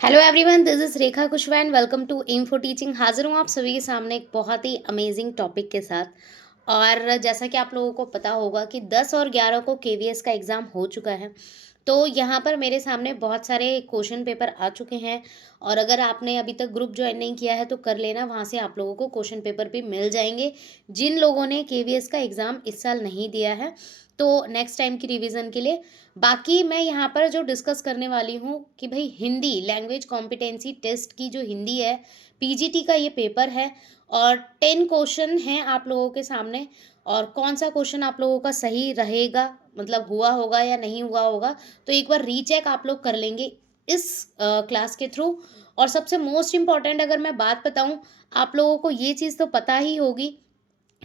Hello everyone, this is Rekha Kushwaha and welcome to M for teaching. हाजिर हूँ आप सभी के सामने एक बहुत ही अमेजिंग टॉपिक के साथ। और जैसा कि आप लोगों को पता होगा कि 10 और 11 को केवीएस का एग्ज़ाम हो चुका है। तो यहाँ पर मेरे सामने बहुत सारे क्वेश्चन पेपर आ चुके हैं। और अगर आपने अभी तक ग्रुप ज्वाइन नहीं किया है तो कर लेना, वहाँ से आप लोगों को क्वेश्चन पेपर भी मिल जाएंगे जिन लोगों ने केवीएस का एग्ज़ाम इस साल नहीं दिया है, तो नेक्स्ट टाइम की रिवीजन के लिए। बाकी मैं यहाँ पर जो डिस्कस करने वाली हूँ कि भाई हिंदी लैंग्वेज कॉम्पिटेंसी टेस्ट की जो हिंदी है, पीजीटी का ये पेपर है। और 10 क्वेश्चन हैं आप लोगों के सामने। और कौन सा क्वेश्चन आप लोगों का सही रहेगा, मतलब हुआ होगा या नहीं हुआ होगा, तो एक बार रीचेक आप लोग कर लेंगे इस क्लास के थ्रू। और सबसे मोस्ट इम्पॉर्टेंट अगर मैं बात बताऊं, आप लोगों को ये चीज़ तो पता ही होगी,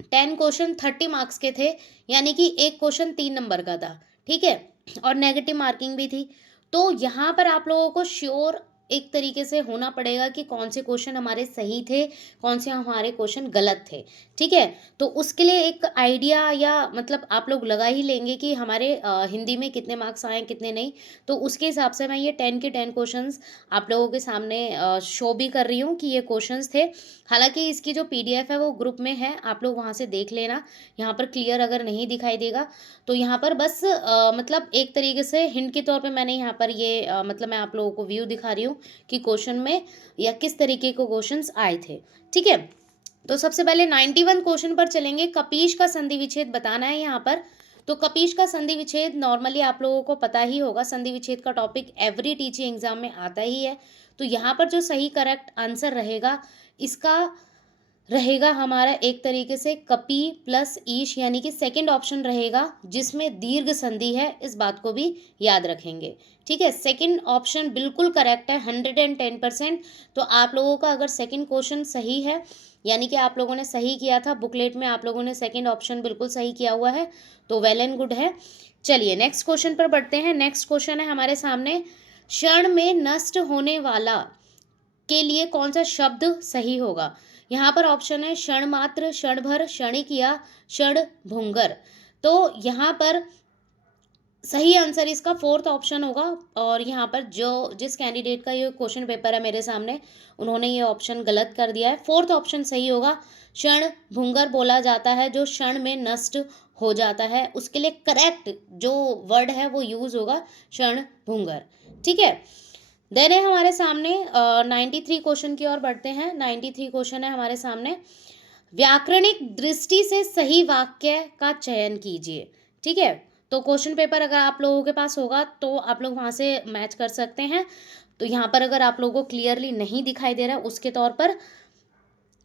10 क्वेश्चन 30 मार्क्स के थे, यानी कि एक क्वेश्चन 3 नंबर का था। ठीक है, और नेगेटिव मार्किंग भी थी। तो यहाँ पर आप लोगों को श्योर एक तरीके से होना पड़ेगा कि कौन से क्वेश्चन हमारे सही थे, कौन से हमारे क्वेश्चन गलत थे। ठीक है, तो उसके लिए एक आइडिया या मतलब आप लोग लगा ही लेंगे कि हमारे हिंदी में कितने मार्क्स आए कितने नहीं। तो उसके हिसाब से मैं ये 10 के 10 क्वेश्चंस आप लोगों के सामने शो भी कर रही हूँ कि ये क्वेश्चंस थे। हालाँकि इसकी जो पीडीएफ है वो ग्रुप में है, आप लोग वहाँ से देख लेना। यहाँ पर क्लियर अगर नहीं दिखाई देगा तो यहाँ पर बस मतलब एक तरीके से हिंट के तौर पे मैंने यहाँ पर ये मतलब मैं आप लोगों को व्यू दिखा रही हूँ कि क्वेश्चन में या किस तरीके के क्वेश्चंस आए थे। ठीक है, तो सबसे पहले 91 क्वेश्चन पर चलेंगे। कपीश का संधि विच्छेद बताना है यहाँ पर। तो कपीश का संधि विच्छेद नॉर्मली आप लोगों को पता ही होगा, संधि विच्छेद का टॉपिक एवरी टीचिंग एग्जाम में आता ही है। तो यहाँ पर जो सही करेक्ट आंसर रहेगा इसका रहेगा हमारा एक तरीके से कपि प्लस ईश, यानी कि सेकंड ऑप्शन रहेगा जिसमें दीर्घ संधि है, इस बात को भी याद रखेंगे। ठीक है, सेकंड ऑप्शन बिल्कुल करेक्ट है 110%। तो आप लोगों का अगर सेकंड क्वेश्चन सही है, यानी कि आप लोगों ने सही किया था, बुकलेट में आप लोगों ने सेकंड ऑप्शन बिल्कुल सही किया हुआ है, तो वेल एंड गुड है। चलिए नेक्स्ट क्वेश्चन पर बढ़ते हैं। नेक्स्ट क्वेश्चन है हमारे सामने, क्षण में नष्ट होने वाला के लिए कौन सा शब्द सही होगा। यहाँ पर ऑप्शन है क्षण मात्र, क्षण भर, क्षणिक या क्षण भंगुर। तो यहाँ पर सही आंसर इसका फोर्थ ऑप्शन होगा। और यहाँ पर जो जिस कैंडिडेट का ये क्वेश्चन पेपर है मेरे सामने, उन्होंने ये ऑप्शन गलत कर दिया है। फोर्थ ऑप्शन सही होगा, क्षण भंगुर बोला जाता है जो क्षण में नष्ट हो जाता है, उसके लिए करेक्ट जो वर्ड है वो यूज होगा क्षण भंगुर। ठीक है, देन है हमारे सामने 93 क्वेश्चन की ओर बढ़ते हैं। 93 क्वेश्चन है हमारे सामने, व्याकरणिक दृष्टि से सही वाक्य का चयन कीजिए। ठीक है, तो क्वेश्चन पेपर अगर आप लोगों के पास होगा तो आप लोग वहाँ से मैच कर सकते हैं। तो यहाँ पर अगर आप लोगों को क्लियरली नहीं दिखाई दे रहा उसके तौर पर,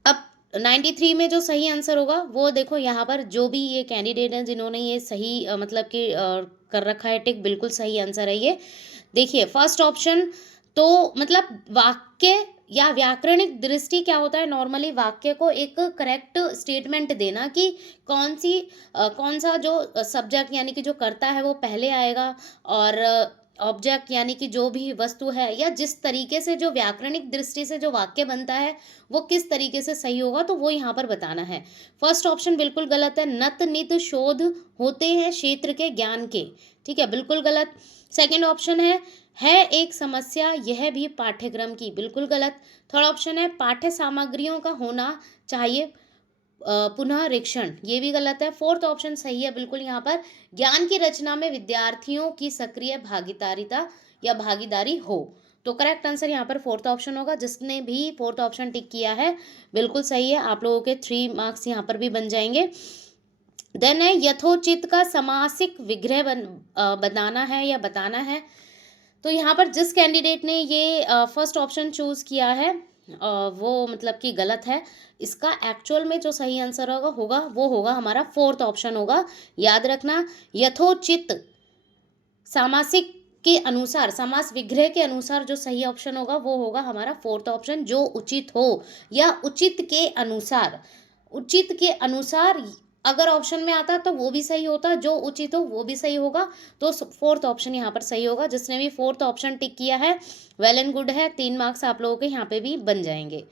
अब 93 में जो सही आंसर होगा वो देखो, यहाँ पर जो भी ये कैंडिडेट हैं जिन्होंने ये सही मतलब कि कर रखा है टिक, बिल्कुल सही आंसर है ये। देखिए फर्स्ट ऑप्शन, तो मतलब वाक्य या व्याकरणिक दृष्टि क्या होता है, नॉर्मली वाक्य को एक करेक्ट स्टेटमेंट देना कि कौन सा जो सब्जेक्ट यानी कि जो करता है वो पहले आएगा, और ऑब्जेक्ट यानी कि जो भी वस्तु है या जिस तरीके से जो व्याकरणिक दृष्टि से जो वाक्य बनता है वो किस तरीके से सही होगा, तो वो यहाँ पर बताना है। फर्स्ट ऑप्शन बिल्कुल गलत है, नत नित शोध होते हैं क्षेत्र के ज्ञान के। ठीक है, बिल्कुल गलत। सेकंड ऑप्शन है एक समस्या यह भी पाठ्यक्रम की, बिल्कुल गलत। थर्ड ऑप्शन है पाठ्य सामग्रियों का होना चाहिए पुनरीक्षण, ये भी गलत है। फोर्थ ऑप्शन सही है बिल्कुल यहाँ पर, ज्ञान की रचना में विद्यार्थियों की सक्रिय भागीदारिता या भागीदारी हो। तो करेक्ट आंसर यहाँ पर फोर्थ ऑप्शन होगा। जिसने भी फोर्थ ऑप्शन टिक किया है बिल्कुल सही है, आप लोगों के 3 मार्क्स यहाँ पर भी बन जाएंगे। देन है यथोचित का समासिक विग्रह बनाना है या बताना है। तो यहाँ पर जिस कैंडिडेट ने ये फर्स्ट ऑप्शन चूज किया है वो मतलब कि गलत है। इसका एक्चुअल में जो सही आंसर होगा वो होगा हमारा फोर्थ ऑप्शन होगा। याद रखना, यथोचित सामासिक के अनुसार, समास विग्रह के अनुसार जो सही ऑप्शन होगा वो होगा हमारा फोर्थ ऑप्शन, जो उचित हो या उचित के अनुसार। उचित के अनुसार अगर ऑप्शन में आता तो वो भी सही होता, जो उचित हो वो भी सही होगा। तो फोर्थ ऑप्शन यहाँ पर सही होगा। जिसने भी फोर्थ ऑप्शन टिक किया है वेल एंड गुड है, 3 मार्क्स आप लोगों के यहाँ पे भी बन जाएंगे।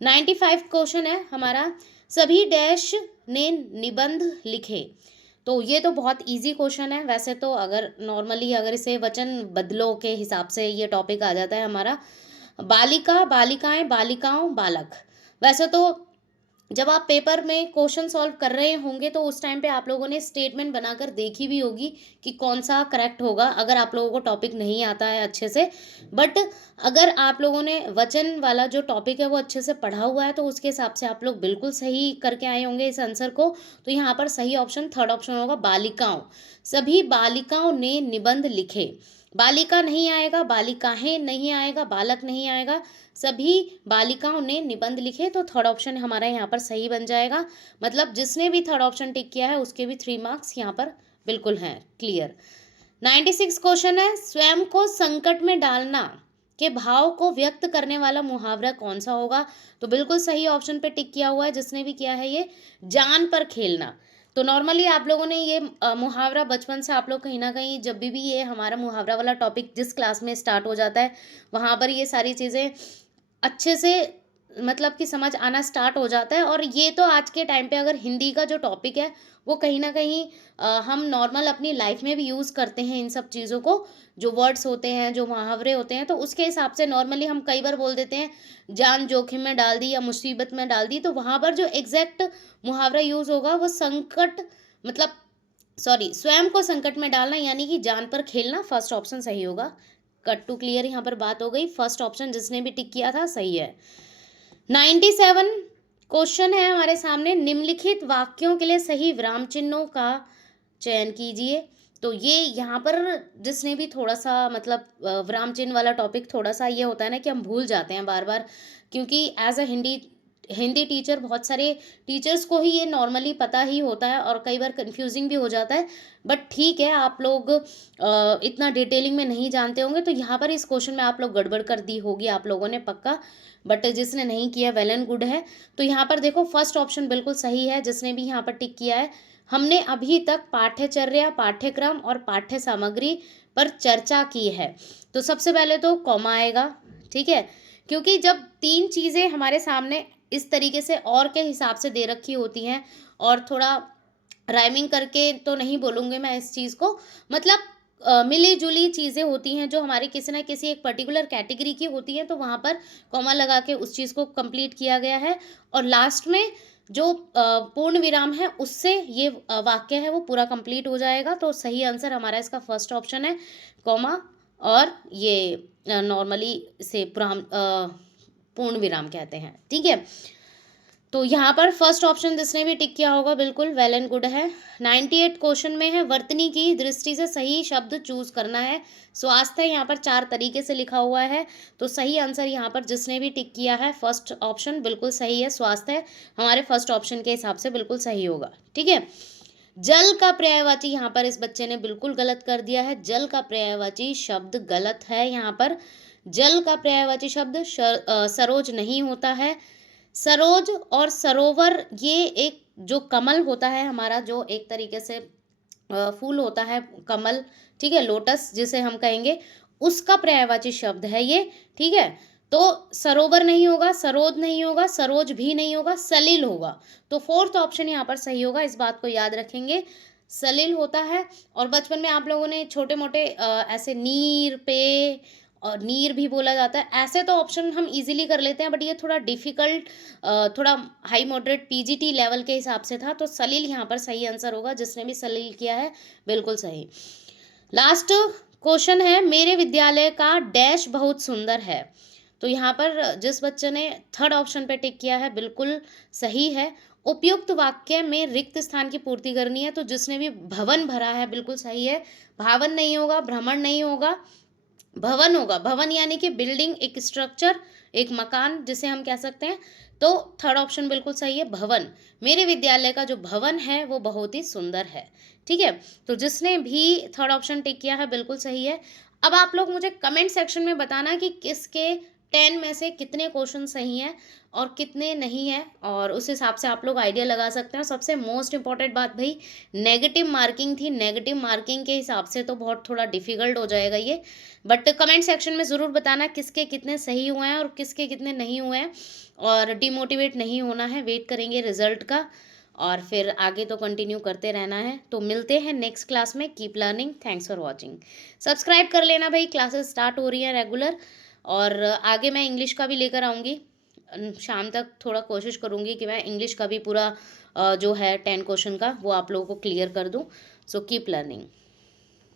95 क्वेश्चन है हमारा, सभी डैश ने निबंध लिखे। तो ये तो बहुत इजी क्वेश्चन है वैसे तो, अगर नॉर्मली अगर इसे वचन बदलो के हिसाब से ये टॉपिक आ जाता है हमारा। बालिका, बालिकाएँ, बालिकाओं, बालक। वैसे तो जब आप पेपर में क्वेश्चन सॉल्व कर रहे होंगे तो उस टाइम पे आप लोगों ने स्टेटमेंट बनाकर देखी भी होगी कि कौन सा करेक्ट होगा, अगर आप लोगों को टॉपिक नहीं आता है अच्छे से। बट अगर आप लोगों ने वचन वाला जो टॉपिक है वो अच्छे से पढ़ा हुआ है तो उसके हिसाब से आप लोग बिल्कुल सही करके आए होंगे इस आंसर को। तो यहाँ पर सही ऑप्शन थर्ड ऑप्शन होगा, बालिकाओं। सभी बालिकाओं ने निबंध लिखे। बालिका नहीं आएगा, बालिकाएं नहीं आएगा, बालक नहीं आएगा, सभी बालिकाओं ने निबंध लिखे। तो थर्ड ऑप्शन हमारा यहाँ पर सही बन जाएगा। मतलब जिसने भी थर्ड ऑप्शन टिक किया है उसके भी 3 मार्क्स यहाँ पर बिल्कुल हैं क्लियर। 96 क्वेश्चन है, स्वयं को संकट में डालना के भाव को व्यक्त करने वाला मुहावरा कौन सा होगा? तो बिल्कुल सही ऑप्शन पे टिक किया हुआ है जिसने भी किया है ये, जान पर खेलना। तो नॉर्मली आप लोगों ने ये मुहावरा बचपन से आप लोग कहीं ना कहीं जब भी ये हमारा मुहावरा वाला टॉपिक जिस क्लास में स्टार्ट हो जाता है वहां पर ये सारी चीजें अच्छे से मतलब कि समझ आना स्टार्ट हो जाता है। और ये तो आज के टाइम पे अगर हिंदी का जो टॉपिक है वो कहीं ना कहीं हम नॉर्मल अपनी लाइफ में भी यूज़ करते हैं इन सब चीज़ों को। जो वर्ड्स होते हैं, जो मुहावरे होते हैं, तो उसके हिसाब से नॉर्मली हम कई बार बोल देते हैं जान जोखिम में डाल दी या मुसीबत में डाल दी। तो वहाँ पर जो एग्जैक्ट मुहावरा यूज़ होगा वो संकट, मतलब सॉरी, स्वयं को संकट में डालना यानी कि जान पर खेलना। फर्स्ट ऑप्शन सही होगा। कट टू क्लियर यहाँ पर बात हो गई। फर्स्ट ऑप्शन जिसने भी टिक किया था सही है। 97 क्वेश्चन है हमारे सामने, निम्नलिखित वाक्यों के लिए सही विराम चिन्हों का चयन कीजिए। तो ये यहाँ पर जिसने भी थोड़ा सा मतलब विराम चिन्ह वाला टॉपिक थोड़ा सा ये होता है ना कि हम भूल जाते हैं बार बार, क्योंकि as a Hindi Hindi teacher बहुत सारे टीचर्स को ही ये नॉर्मली पता ही होता है और कई बार कंफ्यूजिंग भी हो जाता है। बट ठीक है, आप लोग इतना डिटेलिंग में नहीं जानते होंगे तो यहाँ पर इस क्वेश्चन में आप लोग गड़बड़ कर दी होगी आप लोगों ने पक्का। बट जिसने नहीं किया वेल एंड गुड है। तो यहाँ पर देखो फर्स्ट ऑप्शन बिल्कुल सही है जिसने भी यहाँ पर टिक किया है। हमने अभी तक पाठ्यचर्या, पाठ्यक्रम और पाठ्य सामग्री पर चर्चा की है। तो सबसे पहले तो कॉमा आएगा, ठीक है, क्योंकि जब 3 चीज़ें हमारे सामने इस तरीके से और के हिसाब से दे रखी होती हैं और थोड़ा राइमिंग करके तो नहीं बोलूँगी मैं इस चीज़ को, मतलब मिली जुली चीज़ें होती हैं जो हमारी किसी ना किसी एक पर्टिकुलर कैटेगरी की होती हैं, तो वहाँ पर कॉमा लगा के उस चीज़ को कंप्लीट किया गया है। और लास्ट में जो पूर्ण विराम है उससे ये वाक्य है वो पूरा कंप्लीट हो जाएगा। तो सही आंसर हमारा इसका फर्स्ट ऑप्शन है, कॉमा और ये नॉर्मली इसे पूर्ण विराम कहते हैं, ठीक है। तो यहाँ पर फर्स्ट ऑप्शन जिसने भी टिक किया होगा बिल्कुल वेल एंड गुड है। 98 क्वेश्चन में है, वर्तनी की दृष्टि से सही शब्द चूज करना है। स्वास्थ्य यहाँ पर 4 तरीके से लिखा हुआ है। तो सही आंसर यहाँ पर जिसने भी टिक किया है फर्स्ट ऑप्शन बिल्कुल सही है, स्वास्थ्य हमारे फर्स्ट ऑप्शन के हिसाब से बिल्कुल सही होगा, ठीक है। जल का पर्यायवाची यहाँ पर इस बच्चे ने बिल्कुल गलत कर दिया है। जल का पर्यायवाची शब्द गलत है यहाँ पर। जल का पर्यायवाची शब्द सरोज नहीं होता है। सरोज और सरोवर ये एक जो कमल होता है हमारा, जो एक तरीके से फूल होता है कमल, ठीक है, लोटस जिसे हम कहेंगे, उसका पर्यायवाची शब्द है ये, ठीक है। तो सरोवर नहीं होगा, सरोज नहीं होगा, सरोज भी नहीं होगा, सलिल होगा। तो फोर्थ ऑप्शन यहाँ पर सही होगा, इस बात को याद रखेंगे, सलिल होता है। और बचपन में आप लोगों ने छोटे मोटे ऐसे नीर पे और नीर भी बोला जाता है, ऐसे तो ऑप्शन हम इजीली कर लेते हैं, बट ये थोड़ा डिफिकल्ट, थोड़ा हाई मॉडरेट पीजीटी लेवल के हिसाब से था। तो सलील यहाँ पर सही आंसर होगा, जिसने भी सलील किया है बिल्कुल सही। लास्ट क्वेश्चन है, मेरे विद्यालय का डैश बहुत सुंदर है। तो यहाँ पर जिस बच्चे ने थर्ड ऑप्शन पे टिक किया है बिल्कुल सही है। उपयुक्त वाक्य में रिक्त स्थान की पूर्ति करनी है। तो जिसने भी भवन भरा है बिल्कुल सही है। भावन नहीं होगा, भ्रमण नहीं होगा, भवन होगा। भवन यानी कि बिल्डिंग, एक स्ट्रक्चर, एक मकान जिसे हम कह सकते हैं। तो थर्ड ऑप्शन बिल्कुल सही है, भवन। मेरे विद्यालय का जो भवन है वो बहुत ही सुंदर है, ठीक है। तो जिसने भी थर्ड ऑप्शन टिक किया है बिल्कुल सही है। अब आप लोग मुझे कमेंट सेक्शन में बताना कि किसके 10 में से कितने क्वेश्चन सही हैं और कितने नहीं हैं, और उस हिसाब से आप लोग आइडिया लगा सकते हैं। सबसे मोस्ट इंपॉर्टेंट बात भाई, नेगेटिव मार्किंग थी। नेगेटिव मार्किंग के हिसाब से तो बहुत थोड़ा डिफिकल्ट हो जाएगा ये। बट कमेंट सेक्शन में ज़रूर बताना किसके कितने सही हुए हैं और किसके कितने नहीं हुए हैं। और डिमोटिवेट नहीं होना है, वेट करेंगे रिजल्ट का और फिर आगे तो कंटिन्यू करते रहना है। तो मिलते हैं नेक्स्ट क्लास में। Keep learning, thanks for watching. Subscribe कर लेना भाई, क्लासेस स्टार्ट हो रही हैं रेगुलर। और आगे मैं इंग्लिश का भी लेकर आऊँगी। शाम तक थोड़ा कोशिश करूँगी कि मैं इंग्लिश का भी पूरा जो है 10 क्वेश्चन का वो आप लोगों को क्लियर कर दूँ। So keep learning.